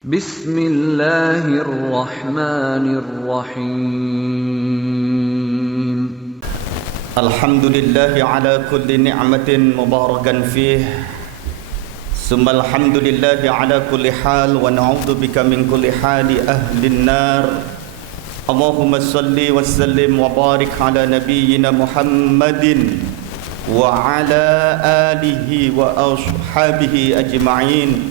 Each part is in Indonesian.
Bismillahirrahmanirrahim. Alhamdulillahi ala kulli ni'matin mubarakan fih. Summa alhamdulillahi ala kulli hal wa na'udzu bika min kulli hali ahlin nar. Allahumma salli wa sallim wa barik ala nabiyyina Muhammadin wa ala alihi wa ashabihi ajma'in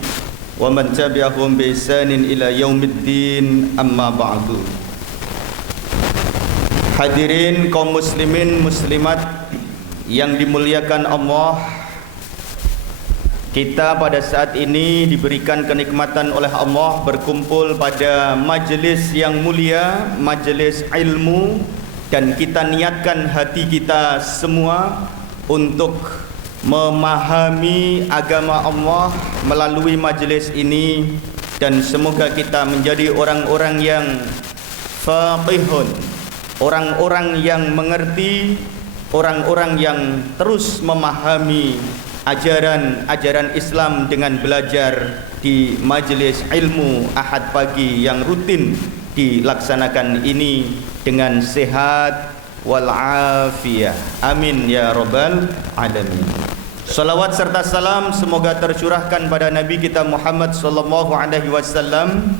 wa man tabi'ahum bi ihsanin ila yaumiddin, amma ba'du. Hadirin kaum muslimin muslimat yang dimuliakan Allah, kita pada saat ini diberikan kenikmatan oleh Allah berkumpul pada majelis yang mulia, majelis ilmu, dan kita niatkan hati kita semua untuk memahami agama Allah melalui majelis ini, dan semoga kita menjadi orang-orang yang faqihun, orang-orang yang mengerti, orang-orang yang terus memahami ajaran-ajaran Islam dengan belajar di majelis ilmu Ahad pagi yang rutin dilaksanakan ini dengan sehat wal-afiyah. Amin ya rabbal alamin. Salawat serta salam semoga tercurahkan pada Nabi kita Muhammad sallallahu alaihi wasallam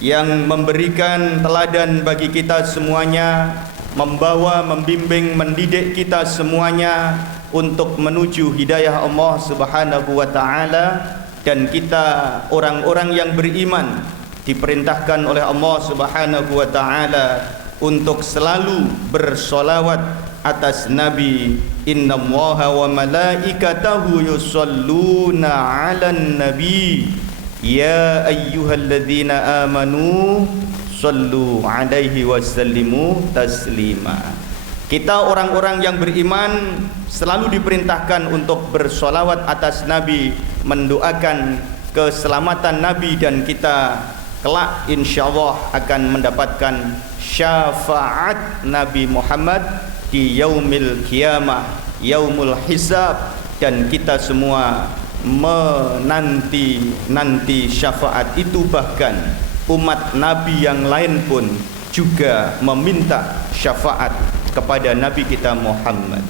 yang memberikan teladan bagi kita semuanya, membawa, membimbing, mendidik kita semuanya untuk menuju hidayah Allah Subhanahu wa taala. Dan kita orang-orang yang beriman diperintahkan oleh Allah Subhanahu wa taala untuk selalu bersolawat atas Nabi. Innallaha wa malaikatahu yusalluna 'alan nabi ya ayyuhalladzina amanu sallu 'alaihi wasallimu taslima. Kita orang-orang yang beriman selalu diperintahkan untuk bersolawat atas Nabi, mendoakan keselamatan Nabi, dan kita kelak insyaallah akan mendapatkan syafaat Nabi Muhammad di yaumil qiyamah, yaumul hisab, dan kita semua menanti syafaat itu. Bahkan umat Nabi yang lain pun juga meminta syafaat kepada Nabi kita Muhammad.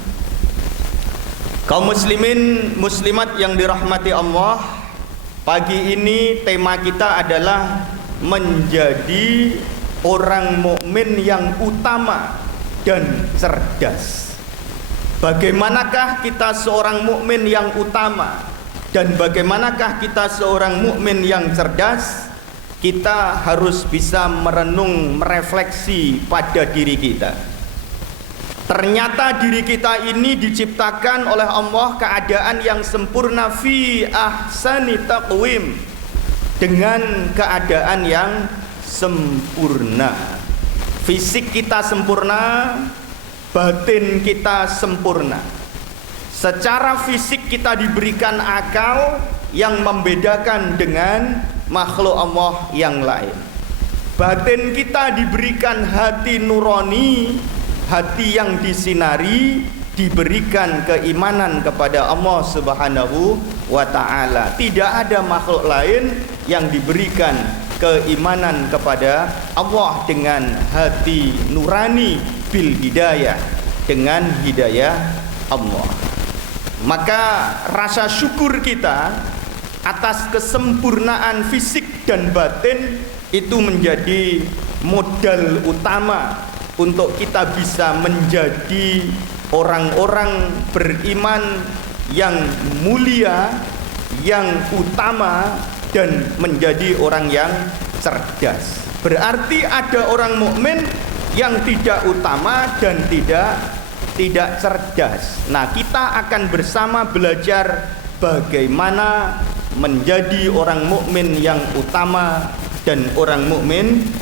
Kaum muslimin muslimat yang dirahmati Allah, pagi ini tema kita adalah menjadi orang mukmin yang utama dan cerdas. Bagaimanakah kita seorang mukmin yang utama dan bagaimanakah kita seorang mukmin yang cerdas? Kita harus bisa merenung, merefleksi pada diri kita. Ternyata diri kita ini diciptakan oleh Allah keadaan yang sempurna, fi ahsani taqwim, dengan keadaan yang sempurna. Fisik kita sempurna, batin kita sempurna. Secara fisik kita diberikan akal yang membedakan dengan makhluk Allah yang lain. Batin kita diberikan hati nurani, hati yang disinari, diberikan keimanan kepada Allah Subhanahu wa taala. Tidak ada makhluk lain yang diberikan keimanan kepada Allah dengan hati nurani bil hidayah, dengan hidayah Allah. Maka rasa syukur kita atas kesempurnaan fisik dan batin itu menjadi modal utama untuk kita bisa menjadi orang-orang beriman yang mulia, yang utama, dan menjadi orang yang cerdas. Berarti ada orang mukmin yang tidak utama dan tidak cerdas. Nah, kita akan bersama belajar bagaimana menjadi orang mukmin yang utama dan orang mukmin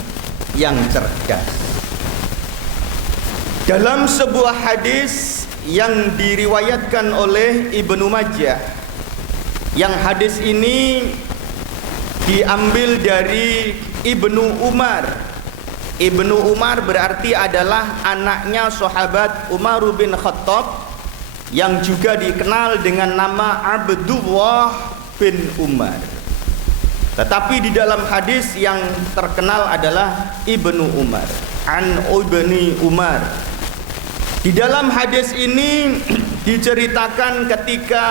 yang cerdas. Dalam sebuah hadis yang diriwayatkan oleh Ibnu Majah, yang hadis ini diambil dari Ibnu Umar. Ibnu Umar berarti adalah anaknya sahabat Umar bin Khattab, yang juga dikenal dengan nama Abdullah bin Umar. Tetapi di dalam hadis yang terkenal adalah Ibnu Umar, an Ibni Umar. Di dalam hadis ini diceritakan ketika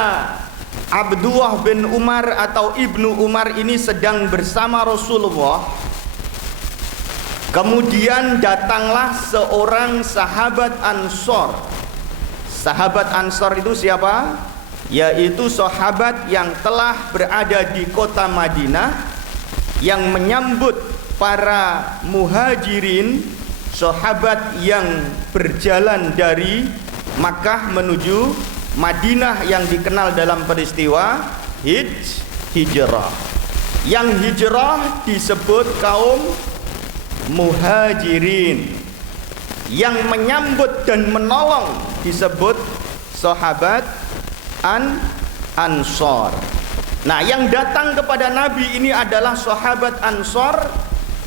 Abdullah bin Umar atau Ibnu Umar ini sedang bersama Rasulullah. Kemudian datanglah seorang sahabat Ansor. Sahabat Ansor itu siapa? Yaitu sahabat yang telah berada di kota Madinah, yang menyambut para muhajirin, sahabat yang berjalan dari Makkah menuju Madinah yang dikenal dalam peristiwa hijrah. Yang hijrah disebut kaum muhajirin, yang menyambut dan menolong disebut sahabat Ansor. Nah, yang datang kepada Nabi ini adalah sahabat Ansor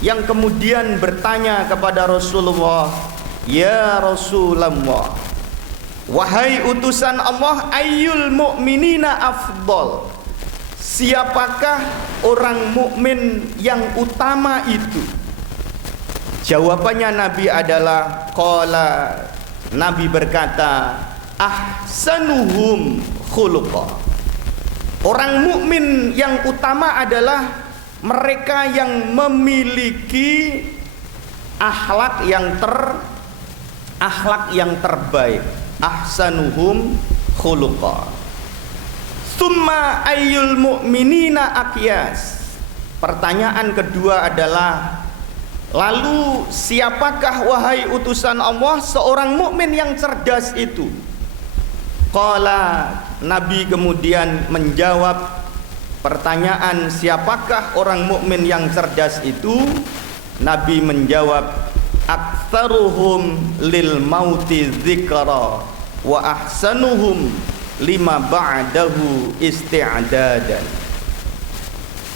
yang kemudian bertanya kepada Rasulullah, "Ya Rasulullah, wahai utusan Allah, ayyul mu'minina afdal? Siapakah orang mukmin yang utama itu?" Jawabannya Nabi adalah qala, Nabi berkata, ahsanuhum khuluqa. Orang mukmin yang utama adalah mereka yang memiliki akhlak yang terbaik. Ahsanuhum khuluqa. Summa ayyul mu'minina aqyas. Pertanyaan kedua adalah, lalu siapakah wahai utusan Allah seorang mukmin yang cerdas itu? Qala, Nabi kemudian menjawab pertanyaan siapakah orang mukmin yang cerdas itu. Nabi menjawab, aktsaruhum lil mauti dzikra wa ahsanuhum lima ba'dahu isti'dadan.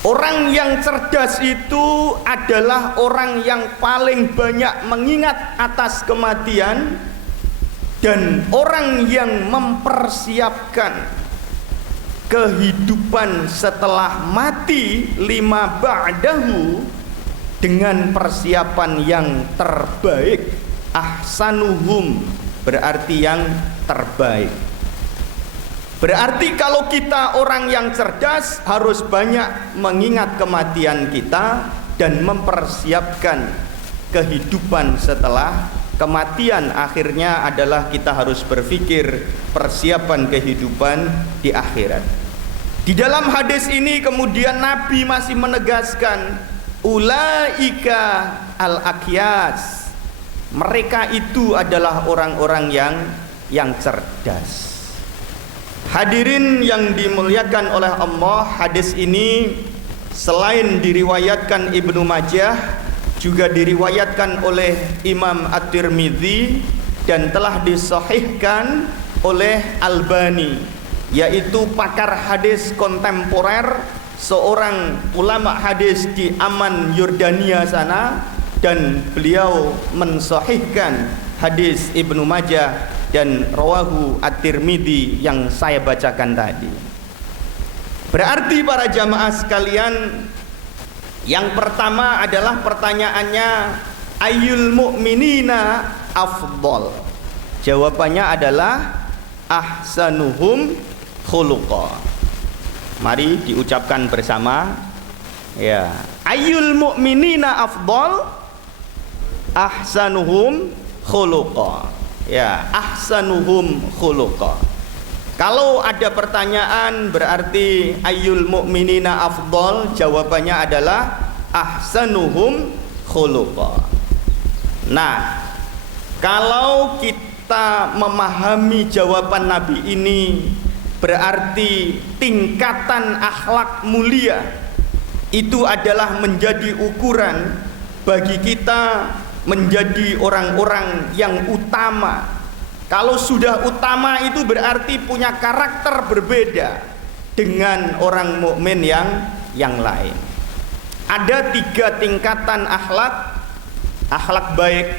Orang yang cerdas itu adalah orang yang paling banyak mengingat atas kematian dan orang yang mempersiapkan kehidupan setelah mati lima ba'dahu dengan persiapan yang terbaik. Ahsanuhum berarti yang terbaik. Berarti kalau kita orang yang cerdas harus banyak mengingat kematian kita dan mempersiapkan kehidupan setelah kematian. Akhirnya adalah kita harus berpikir persiapan kehidupan di akhirat. Di dalam hadis ini kemudian Nabi masih menegaskan, ulaika al-aqyas. Mereka itu adalah orang-orang yang cerdas. Hadirin yang dimuliakan oleh Allah, hadis ini selain diriwayatkan Ibnu Majah, juga diriwayatkan oleh Imam At-Tirmidzi dan telah disahihkan oleh Albani, yaitu pakar hadis kontemporer, seorang ulama hadis di Amman, Yordania sana, dan beliau mensahihkan hadis Ibnu Majah dan rawahu At-Tirmidzi yang saya bacakan tadi. Berarti para jamaah sekalian, yang pertama adalah pertanyaannya, ayyul mu'minina afdal? Jawabannya adalah ahsanuhum khuluqa. Mari diucapkan bersama. Ya, ayyul mu'minina afdal? Ahsanuhum khuluqa. Ya, ahsanuhum khuluqa. Kalau ada pertanyaan berarti ayyul mu'minina afdal, jawabannya adalah ahsanuhum khuluqa. Nah, kalau kita memahami jawaban Nabi ini, berarti tingkatan akhlak mulia itu adalah menjadi ukuran bagi kita menjadi orang-orang yang utama. Kalau sudah utama itu berarti punya karakter berbeda dengan orang mukmin yang lain. Ada 3 tingkatan akhlak baik.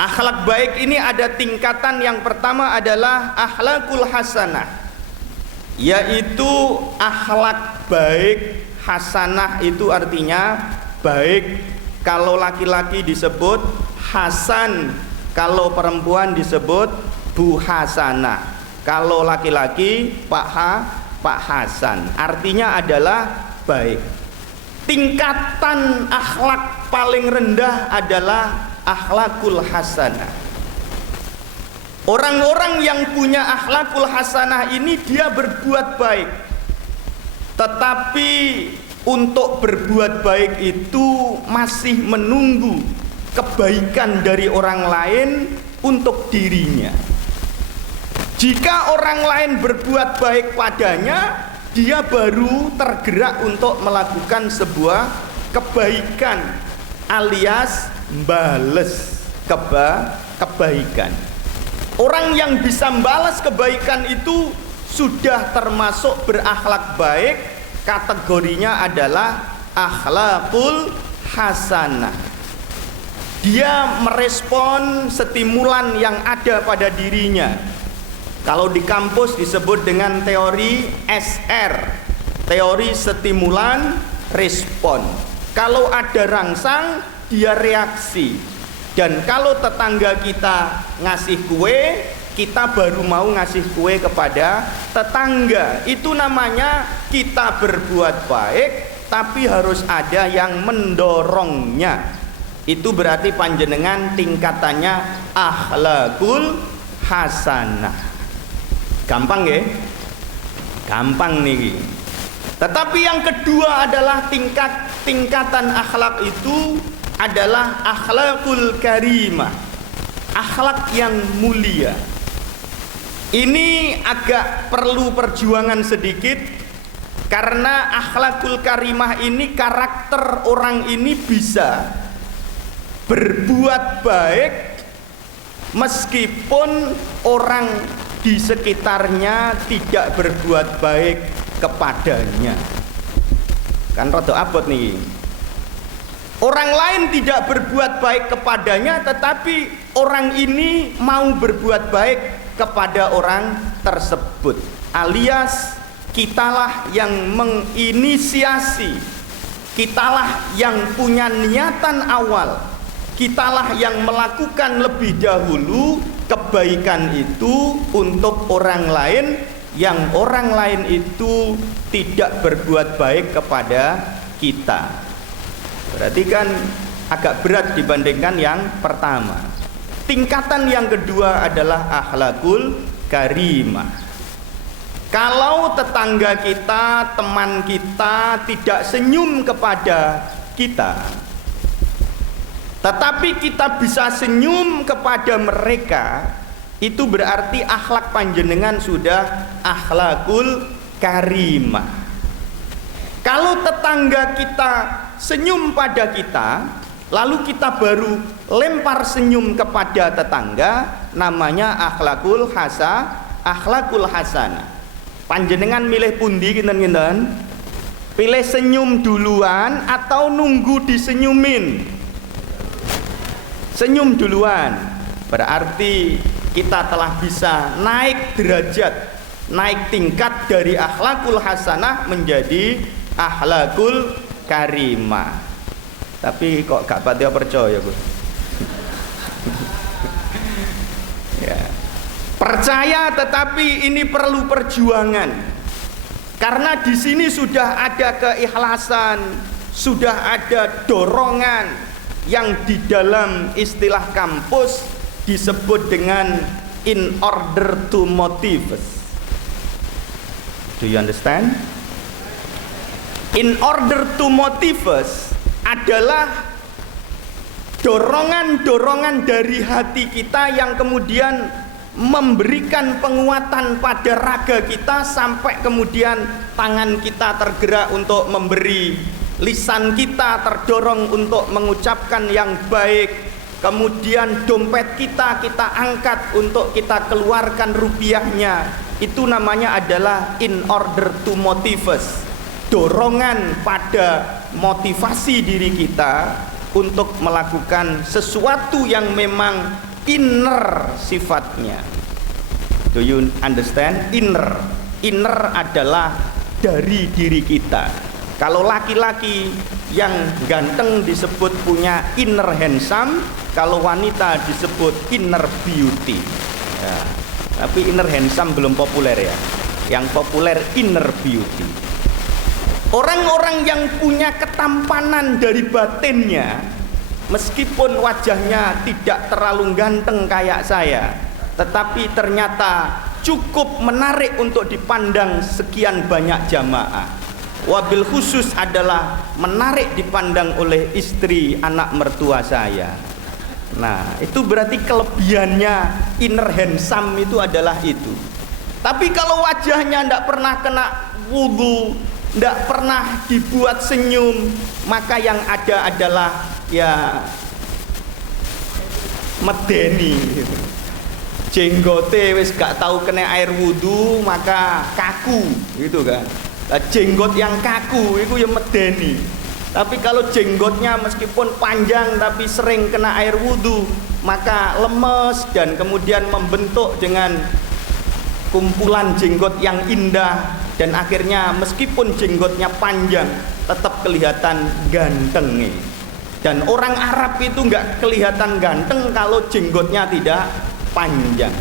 Akhlak baik ini ada tingkatan. Yang pertama adalah akhlakul hasanah. yaitu akhlak baik. Hasanah itu artinya baik. Kalau laki-laki disebut Hasan, kalau perempuan disebut Bu Hasanah. Kalau laki-laki Pak Hasan, artinya adalah baik. Tingkatan akhlak paling rendah adalah akhlakul hasanah. Orang-orang yang punya akhlakul hasanah ini dia berbuat baik, tetapi untuk berbuat baik itu masih menunggu kebaikan dari orang lain untuk dirinya. Jika orang lain berbuat baik padanya, dia baru tergerak untuk melakukan sebuah kebaikan alias bales kebaikan. Orang yang bisa membalas kebaikan itu sudah termasuk berakhlak baik. Kategorinya adalah akhlakul hasanah. Dia merespon stimulan yang ada pada dirinya. Kalau di kampus disebut dengan teori SR, teori stimulan respon. Kalau ada rangsang, dia reaksi. Dan kalau tetangga kita ngasih kue, kita baru mau ngasih kue kepada tetangga. Itu namanya kita berbuat baik, tapi harus ada yang mendorongnya. Itu berarti panjenengan tingkatannya akhlakul hasanah. Gampang ya? Gampang nih. Tetapi yang kedua adalah tingkatan akhlak itu adalah akhlakul karimah, akhlak yang mulia. Ini agak perlu perjuangan sedikit, karena akhlakul karimah ini karakter orang ini bisa berbuat baik meskipun orang di sekitarnya tidak berbuat baik kepadanya. Kan rada abot nih. Orang lain tidak berbuat baik kepadanya, tetapi orang ini mau berbuat baik kepada orang tersebut. Alias kitalah yang menginisiasi, kitalah yang punya niatan awal, kitalah yang melakukan lebih dahulu kebaikan itu untuk orang lain, yang orang lain itu tidak berbuat baik kepada kita. Berarti kan agak berat dibandingkan yang pertama. Tingkatan yang kedua adalah akhlakul karimah. Kalau tetangga kita, teman kita tidak senyum kepada kita, tetapi kita bisa senyum kepada mereka, itu berarti akhlak panjenengan sudah akhlakul karimah. Kalau tetangga kita senyum pada kita, lalu kita baru lempar senyum kepada tetangga, namanya akhlakul hasanah. Panjenengan milih pundi kinten-kinten? Pilih senyum duluan atau nunggu disenyumin? Senyum duluan. Berarti kita telah bisa naik derajat, naik tingkat dari akhlakul hasanah menjadi akhlakul karimah. Tapi kok gak pati percaya Gus? Ya. Percaya, tetapi ini perlu perjuangan. Karena di sini sudah ada keikhlasan, sudah ada dorongan yang di dalam istilah kampus disebut dengan in order to motivate. Do you understand? In order to motivate adalah dorongan-dorongan dari hati kita yang kemudian memberikan penguatan pada raga kita, sampai kemudian tangan kita tergerak untuk memberi, lisan kita terdorong untuk mengucapkan yang baik, kemudian dompet kita angkat untuk kita keluarkan rupiahnya. Itu namanya adalah in order to motivate, dorongan pada motivasi diri kita untuk melakukan sesuatu yang memang inner sifatnya. Do you understand? Inner. inner adalah dari diri kita. Kalau laki-laki yang ganteng disebut punya inner handsome, kalau wanita disebut inner beauty. Ya, tapi inner handsome belum populer ya. Yang populer inner beauty. Orang-orang yang punya ketampanan dari batinnya, meskipun wajahnya tidak terlalu ganteng kayak saya, tetapi ternyata cukup menarik untuk dipandang sekian banyak jamaah. Wabil khusus adalah menarik dipandang oleh istri anak mertua saya. Nah, itu berarti kelebihannya inner handsome itu adalah itu. Tapi kalau wajahnya tidak pernah kena wudu, tidak pernah dibuat senyum, maka yang ada adalah ya medeni gitu. Jenggote wis gak tahu kena air wudu, maka kaku gitu kan. Jenggot yang kaku itu ya medeni. Tapi kalau jenggotnya meskipun panjang tapi sering kena air wudu, maka lemes dan kemudian membentuk dengan kumpulan jenggot yang indah, dan akhirnya meskipun jenggotnya panjang tetap kelihatan ganteng. Dan orang Arab itu nggak kelihatan ganteng kalau jenggotnya tidak panjang.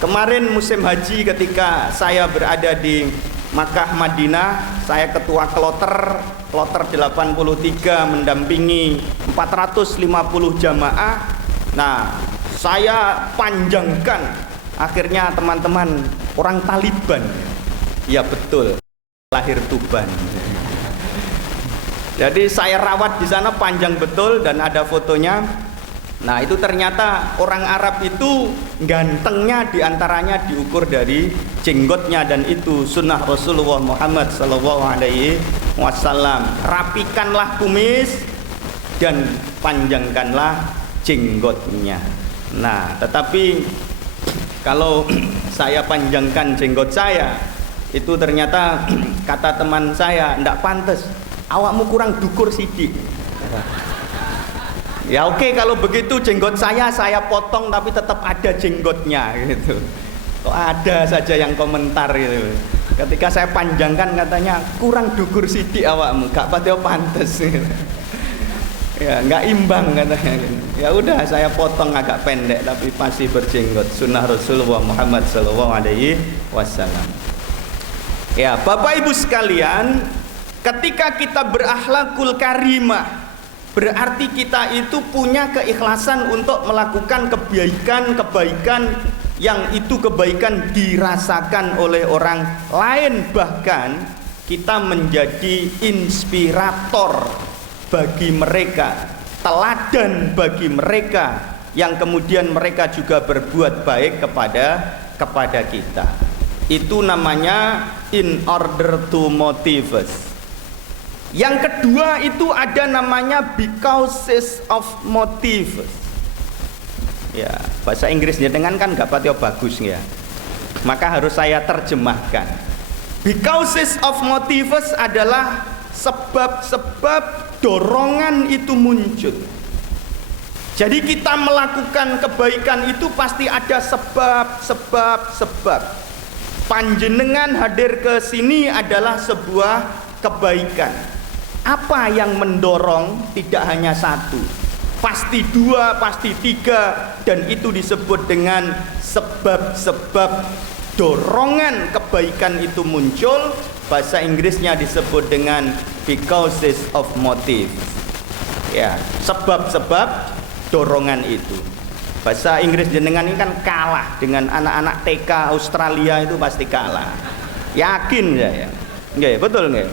Kemarin musim haji ketika saya berada di Makkah Madinah, saya ketua kloter 83 mendampingi 450 jamaah. Nah, saya panjangkan, akhirnya teman-teman orang Taliban. Ya betul, lahir Tuban. Jadi saya rawat di sana panjang betul dan ada fotonya. Nah, itu ternyata orang Arab itu gantengnya diantaranya diukur dari jenggotnya, dan itu sunnah Rasulullah Muhammad SAW. Rapikanlah kumis dan panjangkanlah jenggotnya. Nah, tetapi kalau saya panjangkan jenggot saya, itu ternyata kata teman saya, ndak pantes, awakmu kurang dukur sidik. Ya oke, kalau begitu jenggot saya potong tapi tetap ada jenggotnya gitu. Kok ada saja yang komentar gitu. Ketika saya panjangkan katanya kurang dukur sidik awakmu, gak patio pantes gitu. Ya nggak imbang katanya. Ya udah saya potong agak pendek tapi pasti berjenggot, sunnah Rasulullah Muhammad SAW. Ya Bapak Ibu sekalian, ketika kita berakhlakul karimah, berarti kita itu punya keikhlasan untuk melakukan kebaikan-kebaikan yang itu kebaikan dirasakan oleh orang lain. Bahkan kita menjadi inspirator bagi mereka, teladan bagi mereka, yang kemudian mereka juga berbuat baik kepada kita. Itu namanya in order to motivate us. Yang kedua itu ada namanya because of motive. Ya, bahasa Inggrisnya dengan kan gak patio bagus ya. Maka harus saya terjemahkan. Because of motives adalah sebab-sebab dorongan itu muncul. Jadi kita melakukan kebaikan itu pasti ada sebab. Panjenengan hadir ke sini adalah sebuah kebaikan. Apa yang mendorong? Tidak hanya satu, pasti dua, pasti tiga, dan itu disebut dengan sebab-sebab dorongan kebaikan itu muncul. Bahasa Inggrisnya disebut dengan because of motive. Ya, sebab-sebab dorongan itu. Bahasa Inggris jenengan ini kan kalah dengan anak-anak TK Australia, itu pasti kalah. Yakin saya? Nggak, betul nggak?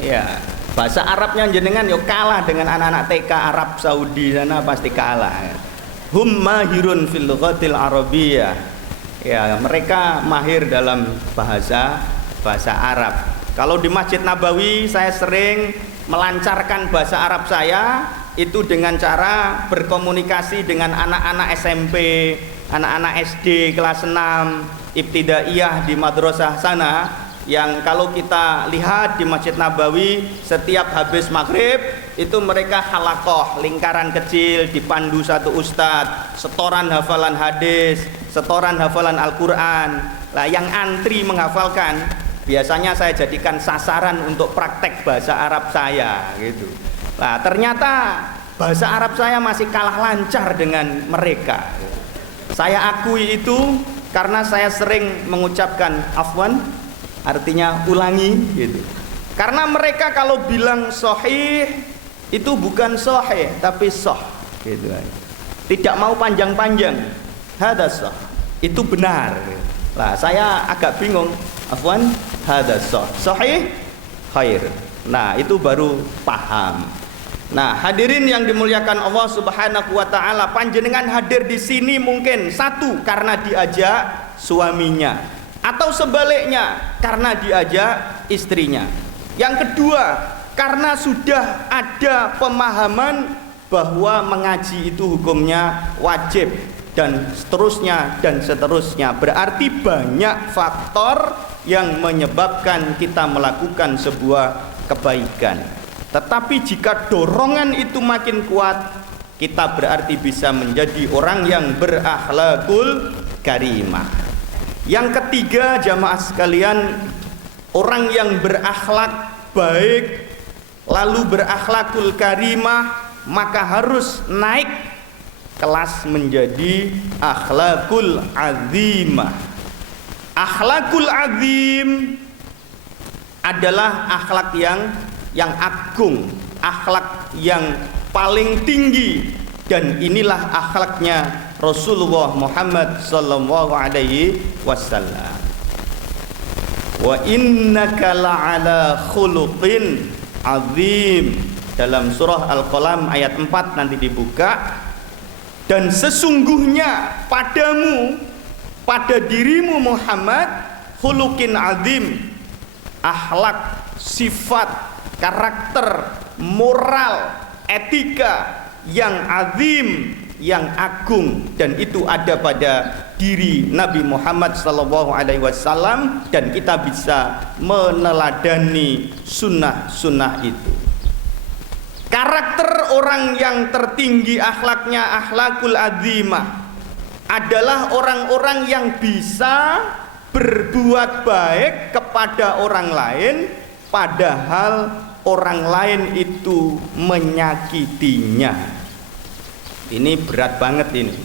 Ya, bahasa Arabnya jenengan yo kalah dengan anak-anak TK Arab Saudi sana, pasti kalah. Hum mahirun fil lughatil arabiyyah. Ya, mereka mahir dalam bahasa Arab. Kalau di Masjid Nabawi saya sering melancarkan bahasa Arab saya itu dengan cara berkomunikasi dengan anak-anak SMP, anak-anak SD kelas 6, ibtidaiyah di madrasah sana. Yang kalau kita lihat di Masjid Nabawi, setiap habis maghrib itu mereka halakoh, lingkaran kecil, dipandu satu ustadz, setoran hafalan hadis, setoran hafalan Al-Quran. Lah yang antri menghafalkan biasanya saya jadikan sasaran untuk praktek bahasa Arab saya gitu. Nah ternyata bahasa Arab saya masih kalah lancar dengan mereka. Saya akui itu karena saya sering mengucapkan afwan, artinya ulangi gitu. Karena mereka kalau bilang sahih itu bukan sahih tapi sah gitu. Tidak mau panjang-panjang. Hada sah. Itu benar. Lah saya agak bingung. Afwan, hada sah. Sahih khair. Nah, itu baru paham. Nah, hadirin yang dimuliakan Allah Subhanahu wa taala, panjenengan hadir di sini mungkin satu karena diajak suaminya atau sebaliknya karena diajak istrinya. Yang kedua, karena sudah ada pemahaman bahwa mengaji itu hukumnya wajib dan seterusnya. Berarti banyak faktor yang menyebabkan kita melakukan sebuah kebaikan. Tetapi jika dorongan itu makin kuat, kita berarti bisa menjadi orang yang berakhlakul karimah. Yang ketiga, jamaah sekalian, orang yang berakhlak baik lalu berakhlakul karimah, maka harus naik kelas menjadi akhlakul azimah. Akhlakul azim adalah akhlak yang agung, akhlak yang paling tinggi, dan inilah akhlaknya Rasulullah Muhammad sallallahu alaihi wasallam. Wa innaka la'ala khuluqin azim, dalam surah Al-Qalam ayat 4 nanti dibuka. Dan sesungguhnya padamu, pada dirimu Muhammad, khuluqin azim, akhlak, sifat, karakter, moral, etika yang azim, yang agung, dan itu ada pada diri Nabi Muhammad SAW, dan kita bisa meneladani sunnah-sunnah itu. Karakter orang yang tertinggi akhlaknya akhlakul azimah adalah orang-orang yang bisa berbuat baik kepada orang lain padahal orang lain itu menyakitinya. Ini berat banget ini.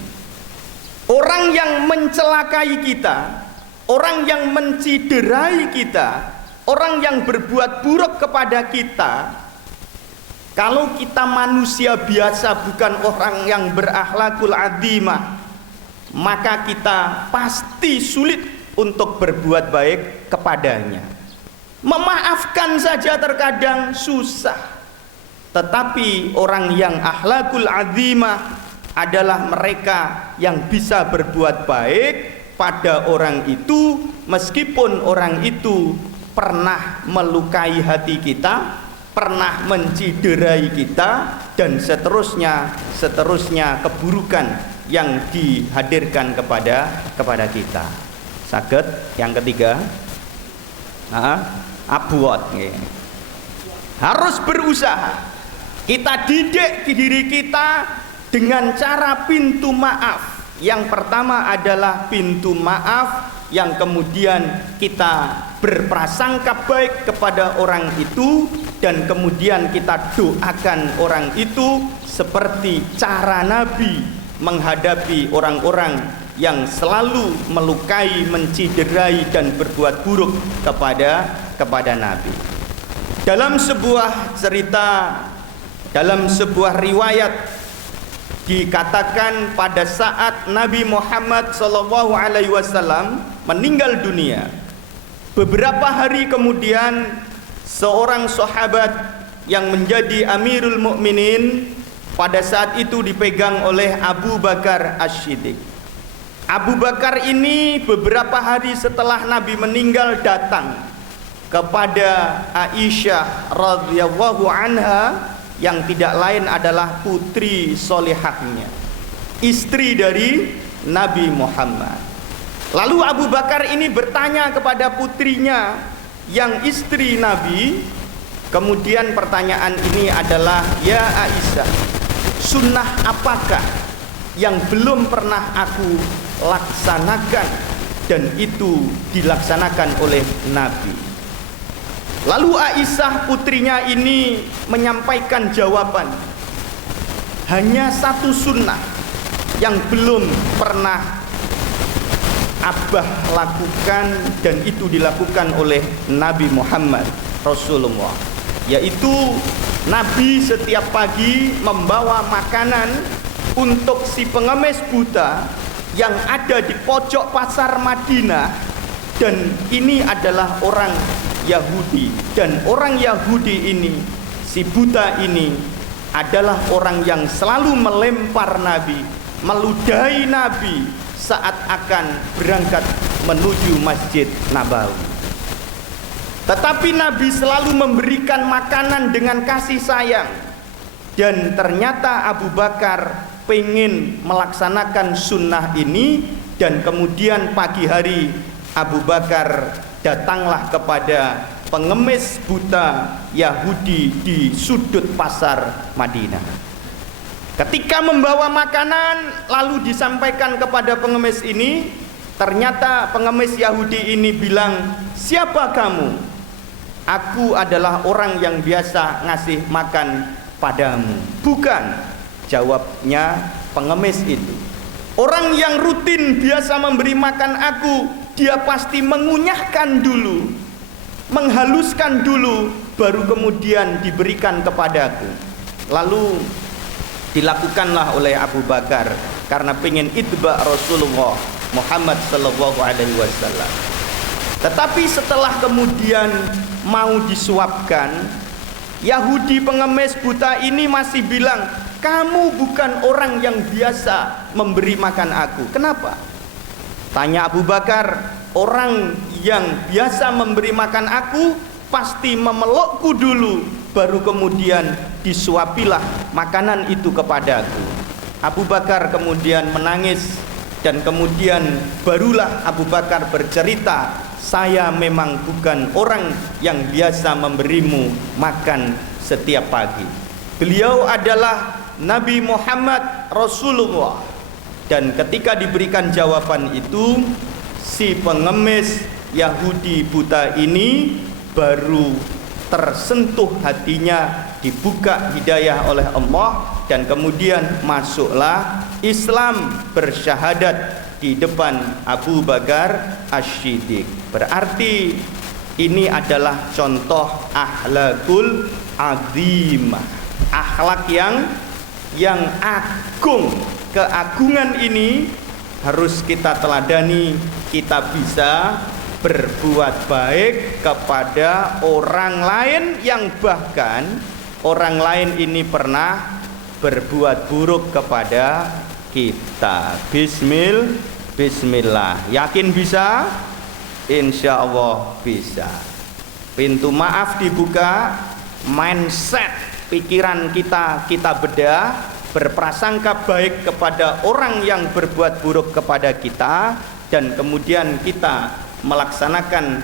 Orang yang mencelakai kita, orang yang menciderai kita, orang yang berbuat buruk kepada kita, kalau kita manusia biasa bukan orang yang berakhlakul azimah, maka kita pasti sulit untuk berbuat baik kepadanya. Memaafkan saja terkadang susah. Tetapi orang yang akhlakul azimah adalah mereka yang bisa berbuat baik pada orang itu meskipun orang itu pernah melukai hati kita, pernah menciderai kita, dan seterusnya keburukan yang dihadirkan kepada kita. Saged yang ketiga, abwat, harus berusaha. Kita didik diri kita dengan cara pintu maaf. Yang pertama adalah pintu maaf, yang kemudian kita berprasangka baik kepada orang itu, dan kemudian kita doakan orang itu seperti cara Nabi menghadapi orang-orang yang selalu melukai, menciderai, dan berbuat buruk kepada Nabi. Dalam sebuah cerita, dalam sebuah riwayat, dikatakan pada saat Nabi Muhammad SAW meninggal dunia, beberapa hari kemudian seorang sahabat yang menjadi Amirul Mukminin pada saat itu dipegang oleh Abu Bakar As-Siddiq. Abu Bakar ini beberapa hari setelah Nabi meninggal datang kepada Aisyah radhiyallahu anha, yang tidak lain adalah putri solihahnya, istri dari Nabi Muhammad. Lalu Abu Bakar ini bertanya kepada putrinya yang istri Nabi. Kemudian pertanyaan ini adalah, ya Aisyah, sunnah apakah yang belum pernah aku laksanakan, dan itu dilaksanakan oleh Nabi. Lalu Aisyah putrinya ini menyampaikan jawaban, hanya satu sunnah yang belum pernah Abah lakukan, dan itu dilakukan oleh Nabi Muhammad Rasulullah, yaitu Nabi setiap pagi membawa makanan untuk si pengemis buta yang ada di pojok pasar Madinah. Dan ini adalah orang Yahudi, dan orang Yahudi ini, si buta ini adalah orang yang selalu melempar Nabi, meludahi Nabi saat akan berangkat menuju Masjid Nabawi. Tetapi Nabi selalu memberikan makanan dengan kasih sayang. Dan ternyata Abu Bakar pengen melaksanakan sunnah ini, dan kemudian pagi hari Abu Bakar datanglah kepada pengemis buta Yahudi di sudut pasar Madinah. Ketika membawa makanan lalu disampaikan kepada pengemis ini, ternyata pengemis Yahudi ini bilang, "Siapa kamu?" "Aku adalah orang yang biasa ngasih makan padamu." "Bukan," jawabnya pengemis itu. "Orang yang rutin biasa memberi makan aku, dia pasti mengunyahkan dulu, menghaluskan dulu, baru kemudian diberikan kepadaku." Lalu dilakukanlah oleh Abu Bakar karena pengen itba Rasulullah Muhammad sallallahu alaihi wasallam. Tetapi setelah kemudian mau disuapkan, Yahudi pengemis buta ini masih bilang, "Kamu bukan orang yang biasa memberi makan aku." "Kenapa?" tanya Abu Bakar. "Orang yang biasa memberi makan aku pasti memelukku dulu, baru kemudian disuapilah makanan itu kepadaku." Abu Bakar kemudian menangis, dan kemudian barulah Abu Bakar bercerita, "Saya memang bukan orang yang biasa memberimu makan setiap pagi." Beliau adalah Nabi Muhammad Rasulullah. Dan ketika diberikan jawaban itu, si pengemis Yahudi buta ini baru tersentuh hatinya, dibuka hidayah oleh Allah, dan kemudian masuklah Islam, bersyahadat di depan Abu Bakar Asy-Siddiq. Berarti ini adalah contoh akhlakul azimah, akhlak yang agung. Keagungan ini harus kita teladani. Kita bisa berbuat baik kepada orang lain yang bahkan orang lain ini pernah berbuat buruk kepada kita. Bismillah. Yakin bisa? Insya Allah bisa. Pintu maaf dibuka, mindset pikiran kita bedah, berprasangka baik kepada orang yang berbuat buruk kepada kita, dan kemudian kita melaksanakan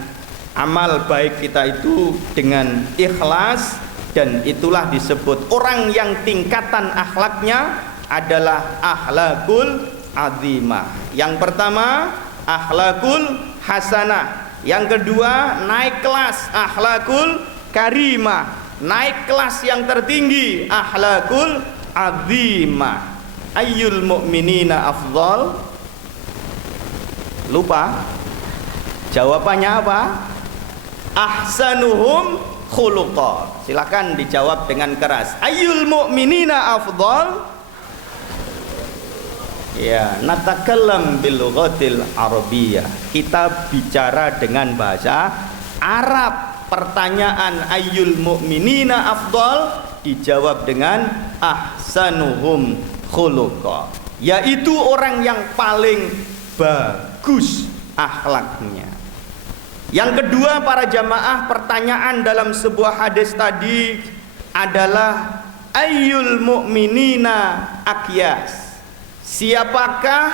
amal baik kita itu dengan ikhlas. Dan itulah disebut orang yang tingkatan akhlaknya adalah akhlakul azimah. Yang pertama akhlakul hasanah, yang kedua naik kelas akhlakul karimah, naik kelas yang tertinggi akhlakul azimah. Ayyul mu'minina afdal? Lupa jawabannya apa? Ahsanuhum khuluqa. Silakan dijawab dengan keras. Ayyul mu'minina afdal? Ya, natakallam bil lughatil arabiyyah. Kita bicara dengan bahasa Arab. Pertanyaan ayyul mu'minina afdal dijawab dengan ahsanuhum khuluqa, yaitu orang yang paling bagus akhlaknya. Yang kedua para jamaah, pertanyaan dalam sebuah hadis tadi adalah ayyul mu'minina akyas? Siapakah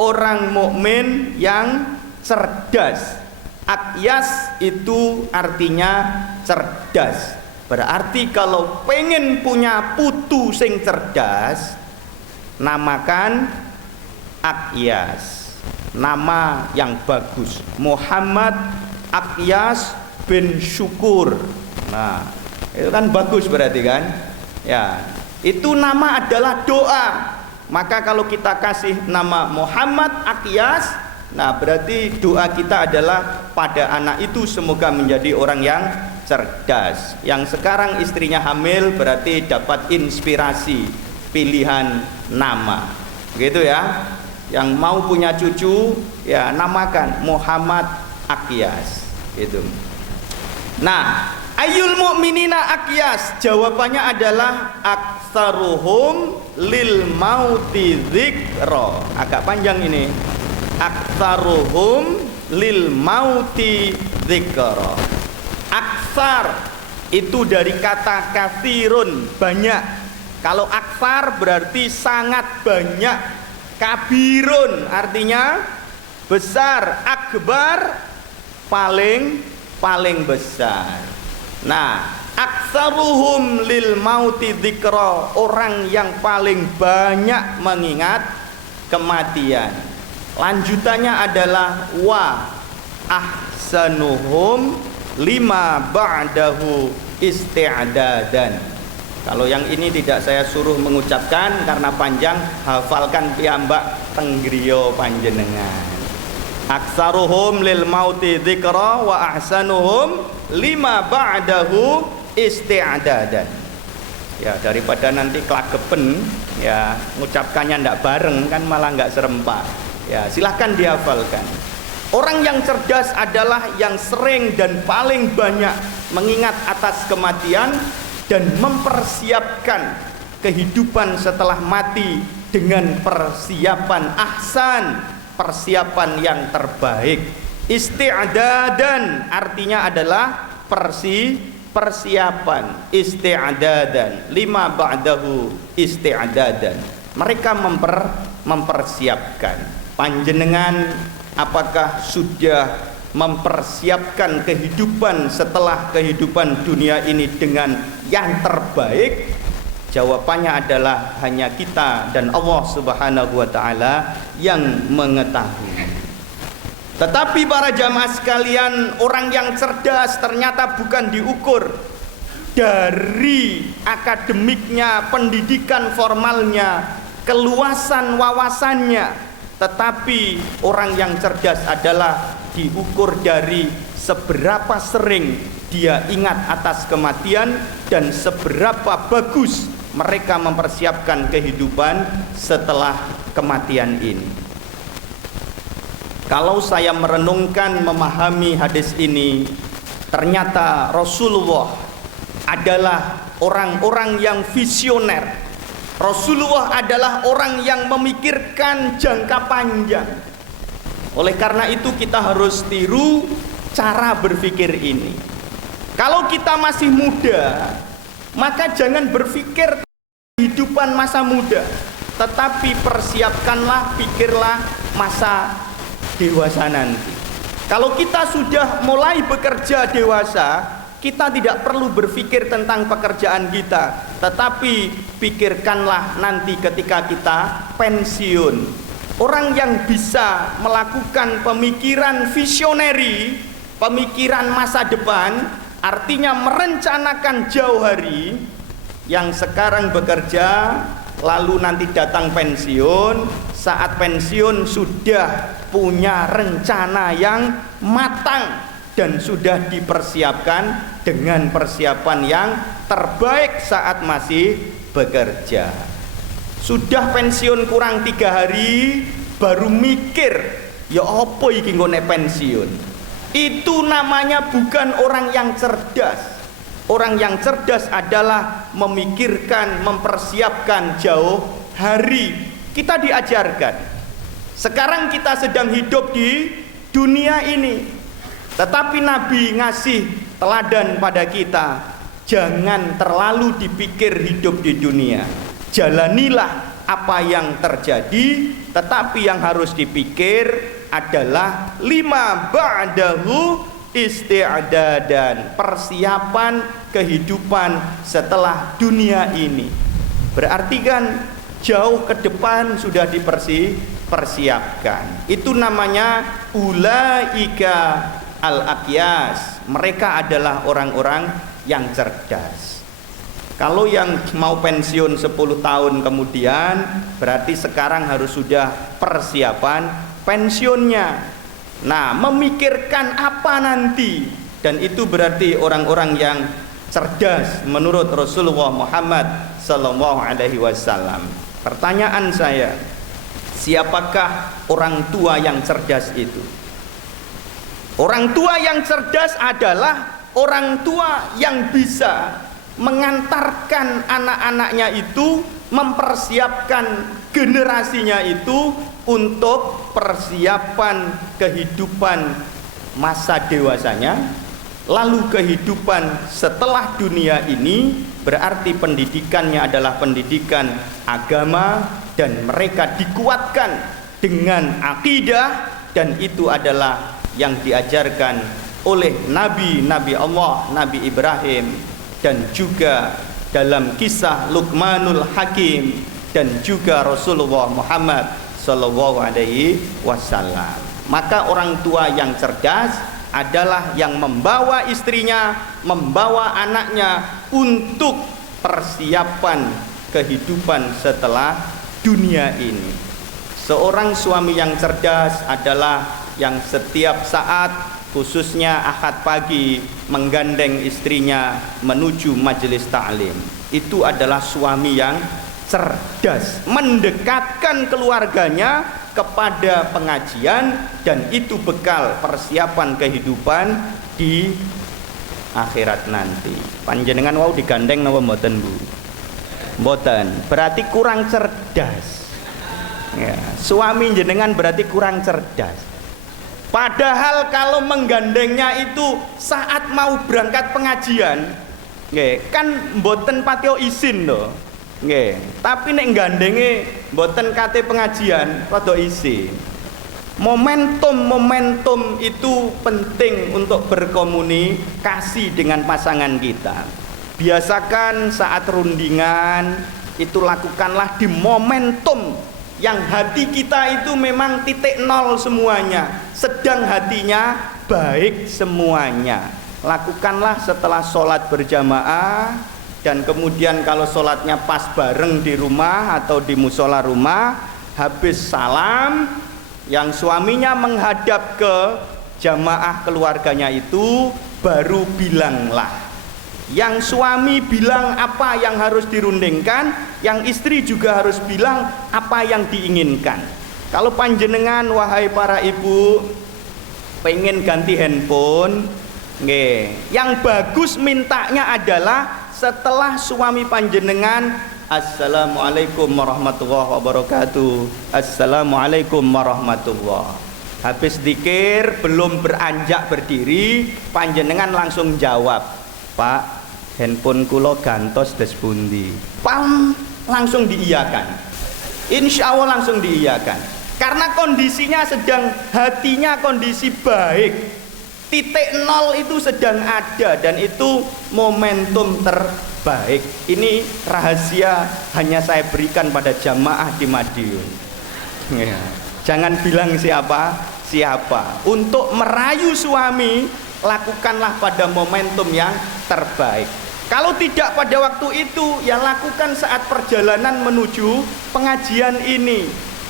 orang mukmin yang cerdas? Akyas itu artinya cerdas. Berarti kalau pengen punya putu sing cerdas, namakan akyas. nama yang bagus. Muhammad Aqyas bin Syukur. Nah, itu kan bagus berarti kan? Ya, itu nama adalah doa. Maka kalau kita kasih nama Muhammad Aqyas, nah berarti doa kita adalah pada anak itu semoga menjadi orang yang cerdas. Yang sekarang istrinya hamil berarti dapat inspirasi pilihan nama. Begitu ya. Yang mau punya cucu ya namakan Muhammad Aqyas. Gitu. Nah, Ayyul mu'minina Aqyas, jawabannya adalah aktsaruhum lil mauti dzikra. Agak panjang ini. Aktsaruhum lil mauti dzikra. Aksar itu dari kata katsirun, banyak. Kalau aksar berarti sangat banyak. Kabirun artinya besar. Akbar paling besar. Nah, aktsaruhum lil mauti dzikra, orang yang paling banyak mengingat kematian. Lanjutannya adalah wa ahsanuhum lima ba'dahu isti'dadan. Kalau yang ini tidak saya suruh mengucapkan karena panjang, hafalkan piyambak tenggriya panjenengan. Aktsaruhum lil mauti dzikra wa ahsanuhum lima ba'dahu isti'dadan. Ya, daripada nanti klagepen ya, ngucapkannya ndak bareng kan malah nggak serempak. Ya, silahkan dihafalkan. Orang yang cerdas adalah yang sering dan paling banyak mengingat atas kematian dan mempersiapkan kehidupan setelah mati dengan persiapan ahsan, persiapan yang terbaik. Isti'dadan artinya adalah persiapan. Isti'dadan lima ba'dahu isti'dadan. Mereka mempersiapkan. Panjenengan apakah sudah mempersiapkan kehidupan setelah kehidupan dunia ini dengan yang terbaik? Jawabannya adalah hanya kita dan Allah Subhanahu wa taala yang mengetahui. Tetapi para jamaah sekalian, orang yang cerdas ternyata bukan diukur dari akademiknya, pendidikan formalnya, keluasan wawasannya, tetapi orang yang cerdas adalah diukur dari seberapa sering dia ingat atas kematian dan seberapa bagus mereka mempersiapkan kehidupan setelah kematian ini. Kalau saya merenungkan, memahami hadis ini, ternyata Rasulullah adalah orang-orang yang visioner. Rasulullah adalah orang yang memikirkan jangka panjang. Oleh karena itu kita harus tiru cara berpikir ini. Kalau kita masih muda, maka jangan berpikir kehidupan masa muda, tetapi persiapkanlah, pikirlah masa dewasa nanti. Kalau kita sudah mulai bekerja dewasa, kita tidak perlu berpikir tentang pekerjaan kita, tetapi pikirkanlah nanti ketika kita pensiun. Orang yang bisa melakukan pemikiran visioneri, pemikiran masa depan, artinya merencanakan jauh hari, yang sekarang bekerja lalu nanti datang pensiun. Saat pensiun sudah punya rencana yang matang dan sudah dipersiapkan dengan persiapan yang terbaik saat masih bekerja. Sudah pensiun kurang 3 hari baru mikir, ya apa iki nggone pensiun. Itu namanya bukan orang yang cerdas. Orang yang cerdas adalah memikirkan, mempersiapkan jauh hari. Kita diajarkan. Sekarang kita sedang hidup di dunia ini, tetapi Nabi ngasih teladan pada kita. Jangan terlalu dipikir hidup di dunia. Jalanilah apa yang terjadi, tetapi yang harus dipikir adalah lima ba'dahu isti'dadan, persiapan kehidupan setelah dunia ini. Berarti kan jauh ke depan sudah persiapkan. Itu namanya ulaika al-aqyas. Mereka adalah orang-orang yang cerdas. Kalau yang mau pensiun 10 tahun kemudian, berarti sekarang harus sudah persiapan pensiunnya. Nah, memikirkan apa nanti, dan itu berarti orang-orang yang cerdas menurut Rasulullah Muhammad sallallahu alaihi wasallam. Pertanyaan saya, siapakah orang tua yang cerdas itu? Orang tua yang cerdas adalah orang tua yang bisa mengantarkan anak-anaknya itu, mempersiapkan generasinya itu untuk persiapan kehidupan masa dewasanya, lalu kehidupan setelah dunia ini. Berarti pendidikannya adalah pendidikan agama, dan mereka dikuatkan dengan akidah, dan itu adalah yang diajarkan oleh Nabi Allah, Nabi Ibrahim, dan juga dalam kisah Luqmanul Hakim, dan juga Rasulullah Muhammad sallallahu alaihi wasallam. Maka orang tua yang cerdas adalah yang membawa istrinya, membawa anaknya untuk persiapan kehidupan setelah dunia ini. Seorang suami yang cerdas adalah yang setiap saat, khususnya Ahad pagi, menggandeng istrinya menuju majelis ta'lim. Itu adalah suami yang cerdas, mendekatkan keluarganya kepada pengajian, dan itu bekal persiapan kehidupan di akhirat nanti. Panjenengan wau digandeng napa mboten, Bu? Mboten. Berarti kurang cerdas. Ya, suami jenengan berarti kurang cerdas. Padahal kalau menggandengnya itu saat mau berangkat pengajian, nggih, kan mboten patio izin lho. Nggih, tapi nek gandenge mboten kate pengajian rada isi. Momentum itu penting untuk berkomunikasi dengan pasangan kita. Biasakan saat rundingan itu lakukanlah di momentum yang hati kita itu memang titik nol semuanya, sedang hatinya baik semuanya. Lakukanlah setelah sholat berjamaah, dan kemudian kalau sholatnya pas bareng di rumah atau di musola rumah, habis salam, yang suaminya menghadap ke jamaah keluarganya itu, baru bilanglah. Yang suami bilang apa yang harus dirundingkan, yang istri juga harus bilang apa yang diinginkan. Kalau panjenengan wahai para ibu pengen ganti handphone, yang bagus mintanya adalah setelah suami panjenengan assalamualaikum warahmatullahi wabarakatuh, assalamualaikum warahmatullahi. Habis zikir belum beranjak berdiri, panjenengan langsung jawab, Pak, handphone kulo gantos des pundi. Pam, langsung diiyakan. Insya Allah langsung diiyakan. Karena kondisinya sedang, hatinya kondisi baik. Titik nol itu sedang ada, dan itu momentum terbaik. Ini rahasia hanya saya berikan pada jamaah di Madiun. Ya. Jangan bilang siapa. Untuk merayu suami, lakukanlah pada momentum yang terbaik. Kalau tidak pada waktu itu, ya lakukan saat perjalanan menuju pengajian ini.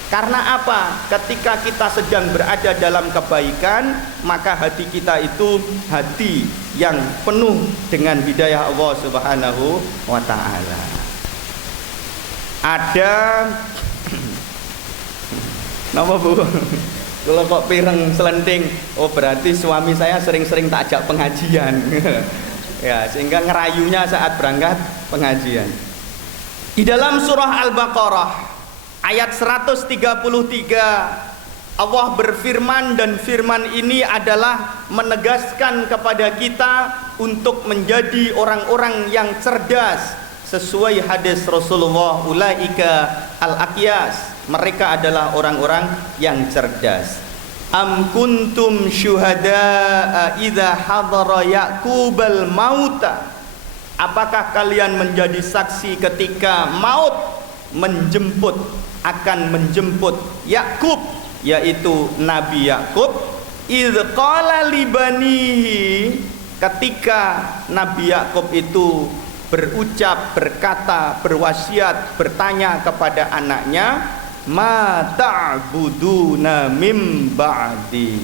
Karena apa? Ketika kita sedang berada dalam kebaikan, maka hati kita itu hati yang penuh dengan hidayah Allah Subhanahu wa ta'ala. Ada napa, Bu? Kalau kok pireng selenting, oh berarti suami saya sering-sering tak ajak pengajian. Ya, sehingga ngerayunya saat berangkat pengajian. Di dalam surah Al-Baqarah ayat 133, Allah berfirman, dan firman ini adalah menegaskan kepada kita untuk menjadi orang-orang yang cerdas sesuai hadis Rasulullah, ulaika al-aqyas, mereka adalah orang-orang yang cerdas. Am kuntum syuhada'a idza hadara Ya'qubal mauta, apakah kalian menjadi saksi ketika maut akan menjemput Yakub, yaitu Nabi Yakub. Idz qala li banihi, ketika Nabi Yakub itu berucap, berkata, berwasiat, bertanya kepada anaknya, ma ta'buduna mim ba'di,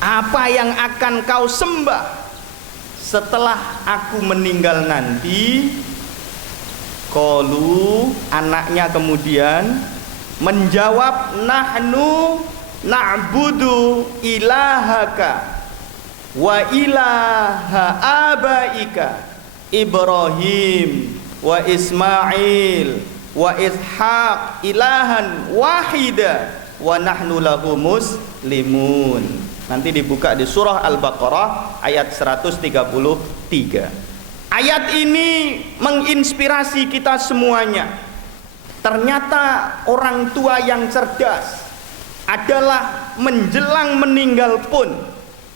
apa yang akan kau sembah setelah aku meninggal nanti? Qalu, anaknya kemudian menjawab, nahnu na'budu ilahaka wa ilaha abaika Ibrahim wa Ismail wa Ishaq ilahan wahida wa nahnu lahu muslimun. Nanti dibuka di surah Al-Baqarah ayat 133. Ayat ini menginspirasi kita semuanya. Ternyata orang tua yang cerdas adalah menjelang meninggal pun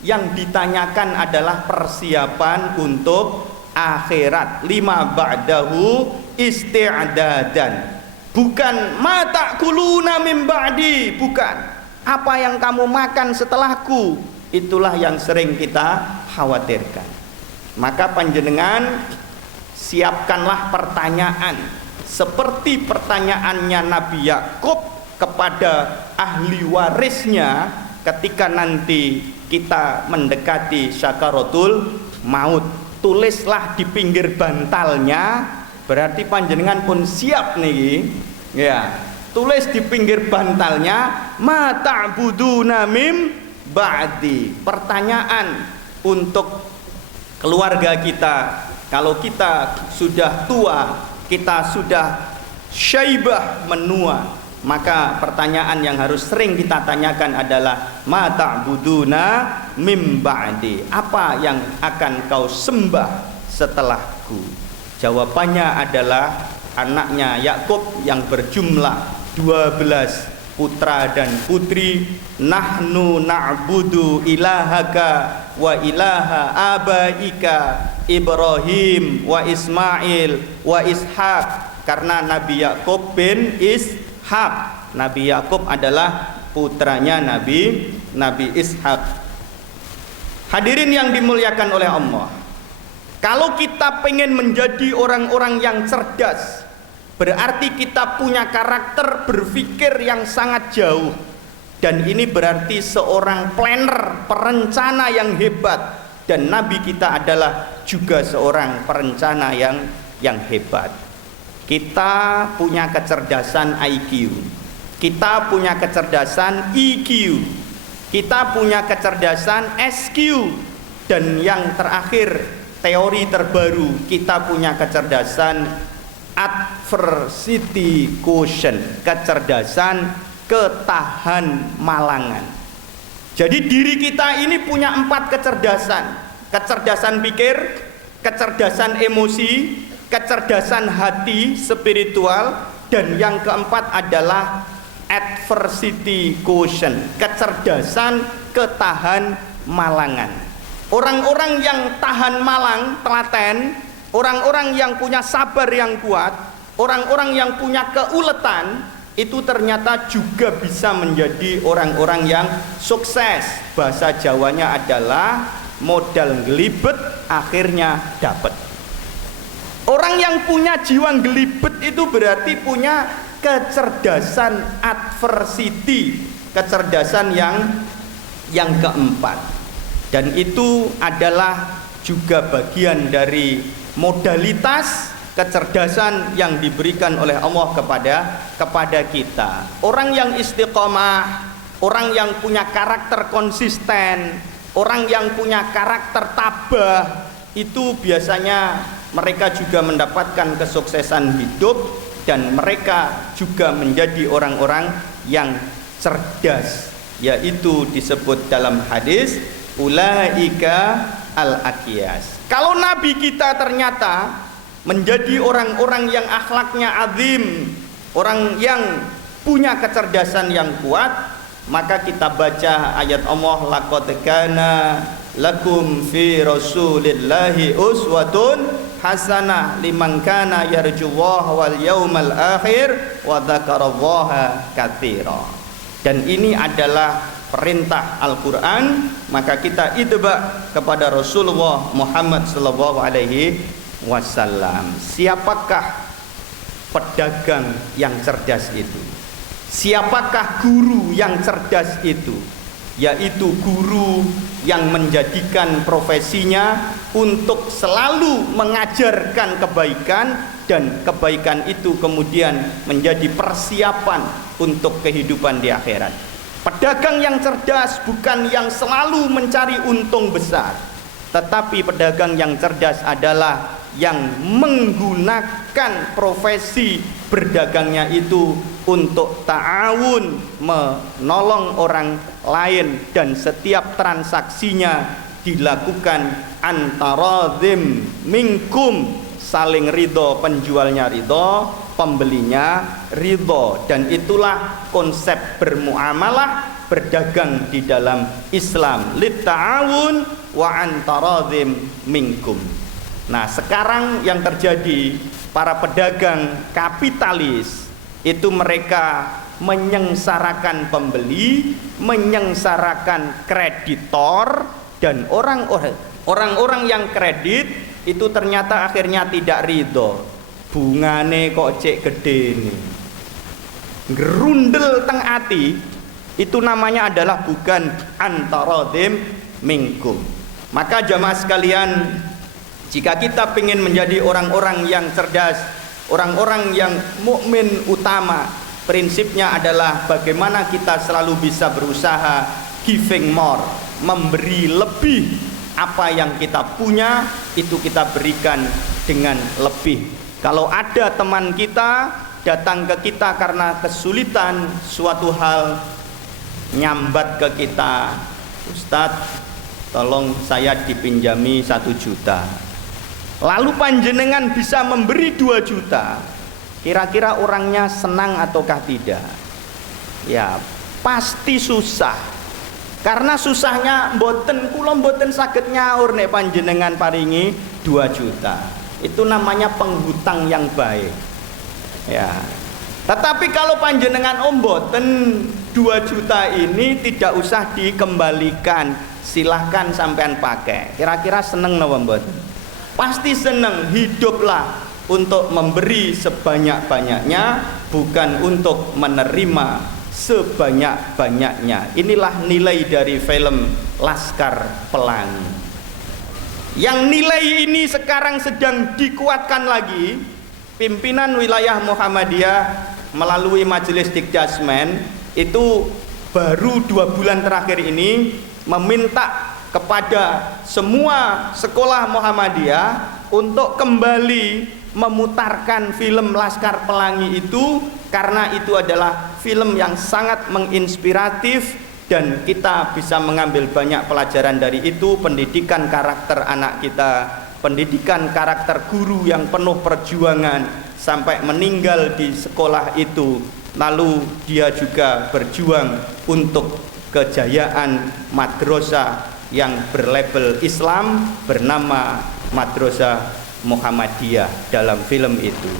yang ditanyakan adalah persiapan untuk akhirat. Lima ba'dahu isti'dadan, bukan ma ta'kuluna min ba'di, bukan apa yang kamu makan setelahku. Itulah yang sering kita khawatirkan. Maka panjenengan siapkanlah pertanyaan seperti pertanyaannya Nabi Yakub kepada ahli warisnya ketika nanti kita mendekati syakaratul maut. Tulislah di pinggir bantalnya, berarti panjenengan pun siap nih ya. Tulis di pinggir bantalnya, ma ta'buduna mim ba'di, pertanyaan untuk keluarga kita. Kalau kita sudah tua, kita sudah syaibah, menua, maka pertanyaan yang harus sering kita tanyakan adalah ma ta'buduna mim ba'di, apa yang akan kau sembah setelahku? Jawabannya adalah anaknya Yakub yang berjumlah 12 putra dan putri. Nahnu na'budu ilahaka wa ilaha abaika Ibrahim wa Ismail wa Ishaq, karena Nabi Yakub bin Ishaq. Nabi Yakub adalah putranya Nabi Ishaq. Hadirin yang dimuliakan oleh Allah, kalau kita pengen menjadi orang-orang yang cerdas, berarti kita punya karakter berpikir yang sangat jauh. Dan ini berarti seorang planner, perencana yang hebat. Dan Nabi kita adalah juga seorang perencana yang hebat. Kita punya kecerdasan IQ, kita punya kecerdasan EQ, kita punya kecerdasan SQ, dan yang terakhir, teori terbaru, kita punya kecerdasan adversity quotient, kecerdasan ketahan malangan. Jadi diri kita ini punya 4 kecerdasan: kecerdasan pikir, kecerdasan emosi, kecerdasan hati spiritual, dan yang keempat adalah adversity quotient, kecerdasan ketahan malangan. Orang-orang yang tahan malang, telaten, orang-orang yang punya sabar yang kuat, orang-orang yang punya keuletan, itu ternyata juga bisa menjadi orang-orang yang sukses. Bahasa Jawanya adalah modal gelibet akhirnya dapat. Orang yang punya jiwa gelibet itu berarti punya kecerdasan adversity, kecerdasan yang keempat. Dan itu adalah juga bagian dari modalitas kecerdasan yang diberikan oleh Allah kepada kita. Orang yang istiqomah, orang yang punya karakter konsisten, orang yang punya karakter tabah, itu biasanya mereka juga mendapatkan kesuksesan hidup, dan mereka juga menjadi orang-orang yang cerdas, yaitu disebut dalam hadis ulaika al-aqyas. Kalau Nabi kita ternyata menjadi orang-orang yang akhlaknya azim, orang yang punya kecerdasan yang kuat, maka kita baca ayat Allah, laqad kana lakum fi rasulillahi uswatun hasanah liman kana yarjullaha wal yaumal akhir wa dzakarallaha katsira. Dan ini adalah perintah Al-Qur'an, maka kita ittiba kepada Rasulullah Muhammad sallallahu alaihi wasallam. Siapakah pedagang yang cerdas itu? Siapakah guru yang cerdas itu? Yaitu guru yang menjadikan profesinya untuk selalu mengajarkan kebaikan, dan kebaikan itu kemudian menjadi persiapan untuk kehidupan di akhirat. Pedagang yang cerdas bukan yang selalu mencari untung besar, tetapi pedagang yang cerdas adalah yang menggunakan profesi berdagangnya itu untuk ta'awun, menolong orang lain, dan setiap transaksinya dilakukan antaradzim minkum, saling ridho, penjualnya ridho, pembelinya ridho. Dan itulah konsep bermuamalah, berdagang di dalam Islam, lit ta'awun wa antaradzim minkum. Nah, sekarang yang terjadi, para pedagang kapitalis itu mereka menyengsarakan pembeli, menyengsarakan kreditor, dan orang-orang yang kredit itu ternyata akhirnya tidak ridho. Bungane kok cek gede nih, gerundel teng ati, itu namanya adalah bukan antaradzim minkum. Maka jamaah sekalian, jika kita ingin menjadi orang-orang yang cerdas, orang-orang yang mukmin utama, prinsipnya adalah bagaimana kita selalu bisa berusaha giving more, memberi lebih. Apa yang kita punya itu kita berikan dengan lebih. Kalau ada teman kita datang ke kita karena kesulitan suatu hal, nyambat ke kita, Ustadz tolong saya dipinjami 1 juta, lalu panjenengan bisa memberi 2 juta, kira-kira orangnya senang ataukah tidak? Ya pasti susah. Karena susahnya kula mboten saged nyaur nek panjenengan paringi 2 juta. Itu namanya penghutang yang baik. Ya. Tetapi kalau panjenengan mboten 2 juta ini tidak usah dikembalikan, silahkan sampean pakai. Kira-kira seneng napa mboten? Pasti seneng. Hiduplah untuk memberi sebanyak-banyaknya, bukan untuk menerima sebanyak-banyaknya. Inilah nilai dari film Laskar Pelangi. Yang nilai ini sekarang sedang dikuatkan lagi. Pimpinan wilayah Muhammadiyah melalui Majelis Dikdasmen itu baru 2 bulan terakhir ini meminta kepada semua sekolah Muhammadiyah untuk kembali memutarkan film Laskar Pelangi itu, karena itu adalah film yang sangat menginspiratif dan kita bisa mengambil banyak pelajaran dari itu. Pendidikan karakter anak kita, pendidikan karakter guru yang penuh perjuangan sampai meninggal di sekolah itu, lalu dia juga berjuang untuk kejayaan madrasah yang berlabel Islam bernama Madrasah Muhammadiyah dalam film itu.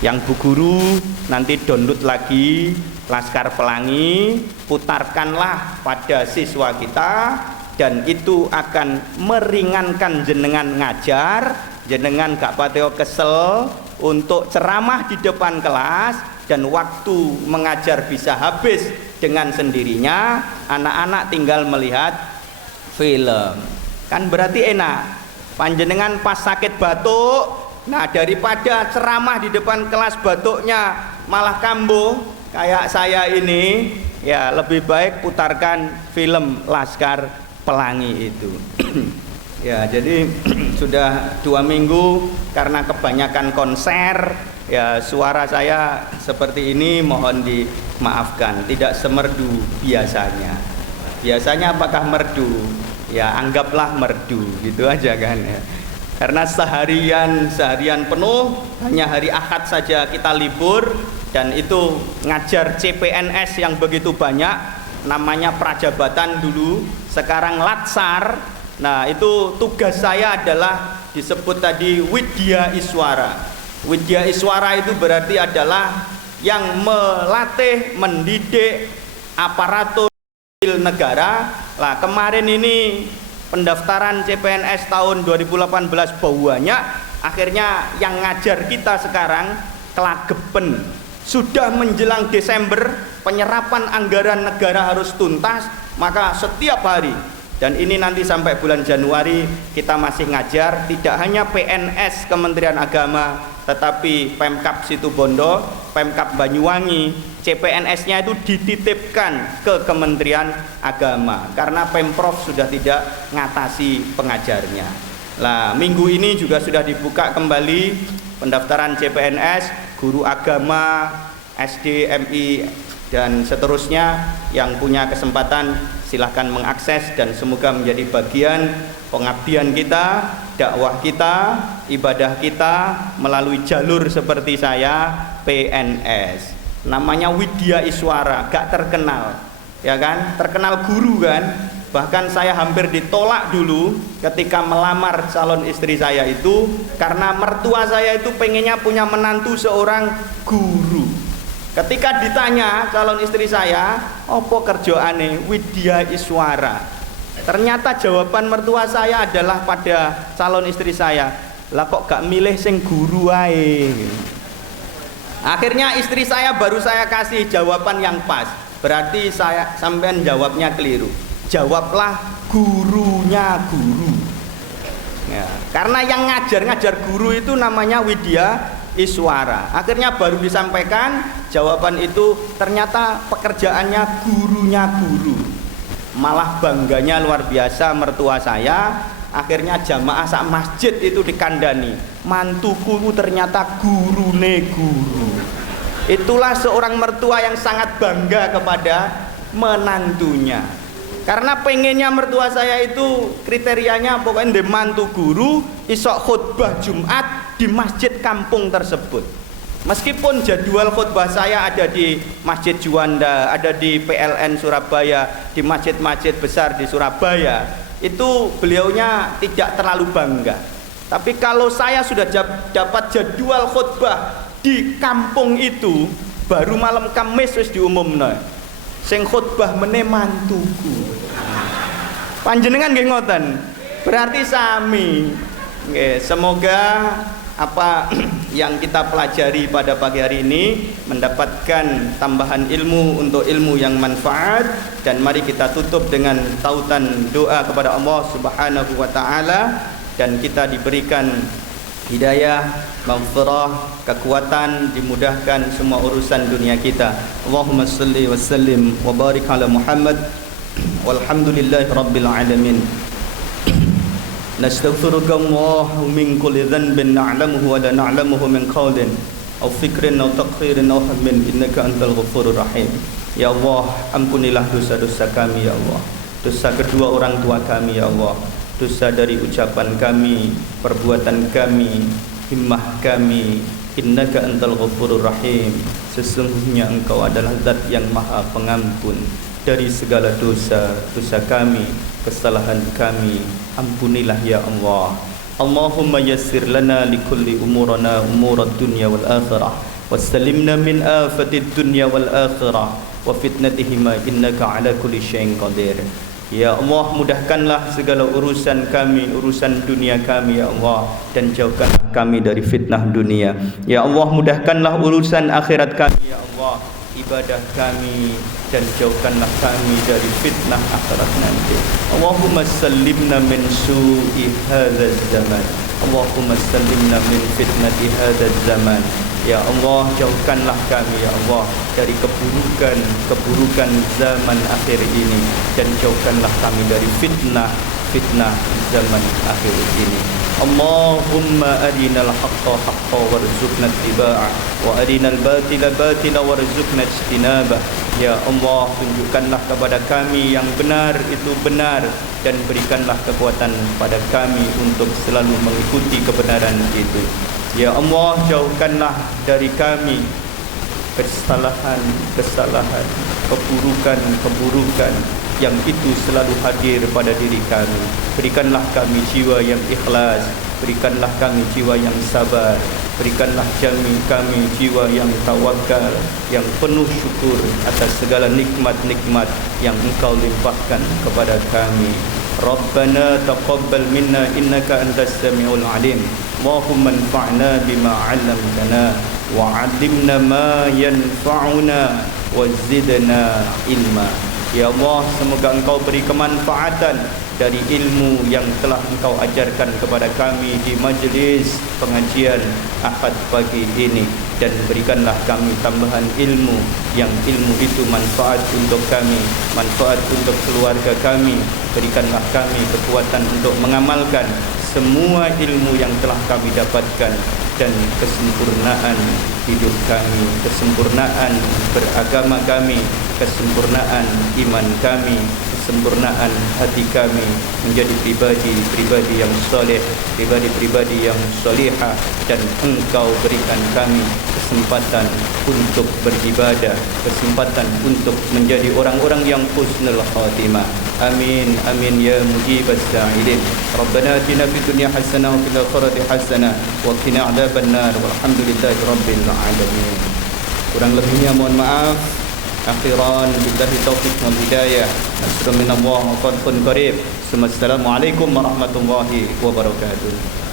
Yang Bu Guru nanti download lagi Laskar Pelangi, putarkanlah pada siswa kita, dan itu akan meringankan jenengan ngajar, jenengan gak pateo kesel untuk ceramah di depan kelas, dan waktu mengajar bisa habis dengan sendirinya, anak-anak tinggal melihat film. Kan berarti enak. Panjenengan pas sakit batuk, nah daripada ceramah di depan kelas batuknya malah kambuh kayak saya ini, ya lebih baik putarkan film Laskar Pelangi itu. Ya, jadi sudah 2 minggu karena kebanyakan konser, ya suara saya seperti ini, mohon dimaafkan, tidak semerdu biasanya. Biasanya apakah merdu? Ya anggaplah merdu, gitu aja kan ya. Karena seharian penuh, hanya hari Ahad saja kita libur, dan itu ngajar CPNS yang begitu banyak, namanya prajabatan dulu, sekarang latsar. Nah itu tugas saya adalah disebut tadi Widya Iswara. Widya Iswara itu berarti adalah yang melatih, mendidik aparatur negara. Lah kemarin ini pendaftaran CPNS tahun 2018 banyak, akhirnya yang ngajar kita sekarang kelagepen. Sudah menjelang Desember, penyerapan anggaran negara harus tuntas, maka setiap hari, dan ini nanti sampai bulan Januari kita masih ngajar, tidak hanya PNS Kementerian Agama, tetapi Pemkab Situbondo, Pemkab Banyuwangi, CPNS-nya itu dititipkan ke Kementerian Agama karena Pemprov sudah tidak ngatasi pengajarnya. Lah, minggu ini juga sudah dibuka kembali pendaftaran CPNS, guru agama, SD, MI, dan seterusnya. Yang punya kesempatan silahkan mengakses dan semoga menjadi bagian pengabdian kita, dakwah kita, ibadah kita melalui jalur seperti saya, PNS. Namanya Widya Iswara, gak terkenal, ya kan? Terkenal guru kan? Bahkan saya hampir ditolak dulu ketika melamar calon istri saya itu karena mertua saya itu pengennya punya menantu seorang guru. Ketika ditanya calon istri saya, "Apa kerjaane?" Widya Iswara. Ternyata jawaban mertua saya adalah pada calon istri saya, "Lah kok gak milih sing guru ae?" Akhirnya istri saya baru saya kasih jawaban yang pas. Berarti saya sampean jawabnya keliru. Jawablah gurunya guru. Ya, karena yang ngajar guru itu namanya Widya Iswara. Akhirnya baru disampaikan jawaban itu, ternyata pekerjaannya gurunya guru. Malah bangganya luar biasa mertua saya. Akhirnya jamaah sak masjid itu dikandani, mantuku ternyata gurune guru. Itulah seorang mertua yang sangat bangga kepada menantunya. Karena pengennya mertua saya itu kriterianya pokoknya mantu guru isok khutbah Jumat di masjid kampung tersebut. Meskipun jadwal khutbah saya ada di Masjid Juanda, ada di PLN Surabaya, di masjid-masjid besar di Surabaya, itu beliaunya tidak terlalu bangga. Tapi kalau saya sudah dapat jadwal khutbah di kampung itu, baru malam Kamis wis diumumno. Sing khutbah meneh mantuku. Panjenengan nggih ngoten. Berarti sami. Nggih, semoga apa yang kita pelajari pada pagi hari ini mendapatkan tambahan ilmu untuk ilmu yang manfaat, dan mari kita tutup dengan tautan doa kepada Allah Subhanahu wa taala, dan kita diberikan hidayah, maghfirah, kekuatan, dimudahkan semua urusan dunia kita. Allahumma salli wa sallim wa barik ala Muhammad walhamdulillahi rabbil alamin. Nastaghfiruka Allahu min kulli dhanbin na'lamuhu wa la na'lamuhu min qawlin aw fikrin aw taqdirin aw hammin innaka antal ghafurur rahim. Ya Allah, ampunilah dosa-dosa kami ya Allah. Dosa kedua orang tua kami ya Allah. Dosa dari ucapan kami, perbuatan kami, himmah kami. Innaka antal ghafurur rahim. Sesungguhnya Engkau adalah zat yang maha pengampun dari segala dosa kami, kesalahan kami. Ampunilah ya Allah. Allahumma yassir lana likulli umurana umurad dunya wal akhirah, wassalimna min afatid dunya wal akhirah wa fitnatihima innaka ala kulli syai'in qadir. Ya Allah, mudahkanlah segala urusan kami, urusan dunia kami ya Allah, dan jauhkanlah kami dari fitnah dunia. Ya Allah, mudahkanlah urusan akhirat kami ya Allah, ibadah kami, dan jauhkanlah kami dari fitnah akhirat nanti. Allahumma sallimna min su'i hadzal zaman. Allahumma sallimna min fitnati hadzal zaman. Ya Allah, jauhkanlah kami ya Allah dari keburukan zaman akhir ini, dan jauhkanlah kami dari fitnah zaman akhir ini. Allahumma arinal haqqa haqqa warzuqna ittiba'ah wa arinal batila batila warzuqna ijtinabah. Ya Allah, tunjukkanlah kepada kami yang benar itu benar, dan berikanlah kekuatan pada kami untuk selalu mengikuti kebenaran itu. Ya Allah, jauhkanlah dari kami kesalahan, keburukan yang itu selalu hadir pada diri kami. Berikanlah kami jiwa yang ikhlas, berikanlah kami jiwa yang sabar, berikanlah kami jiwa yang tawakal, yang penuh syukur atas segala nikmat-nikmat yang Engkau limpahkan kepada kami. Rabbana taqabbal minna innaka antas samiul alim. Allahumma anfa'na bima 'allamtana wa 'allimna ma yanfa'una wa zidna ilma. Ya Allah, semoga Engkau beri kemanfaatan dari ilmu yang telah Engkau ajarkan kepada kami di majlis pengajian Ahad pagi ini, dan berikanlah kami tambahan ilmu yang ilmu itu manfaat untuk kami, manfaat untuk keluarga kami. Berikanlah kami kekuatan untuk mengamalkan semua ilmu yang telah kami dapatkan, dan kesempurnaan hidup kami, kesempurnaan beragama kami, kesempurnaan iman kami, kesempurnaan hati kami menjadi pribadi-pribadi yang soleh, pribadi-pribadi yang solihah, dan Engkau berikan kami kesempatan untuk beribadah, kesempatan untuk menjadi orang-orang yang husnul khatimah. Amin amin ya mujibas sa'ilin. Rabbana atina fid dunya hasanah wa fil akhirati hasanah wa qina adzabannar. Walhamdulillahi rabbil alamin. Kurang lebihnya mohon maaf. Akhiran billahi taufiq wal hidayah. Assalamualaikum warahmatullahi wabarakatuh.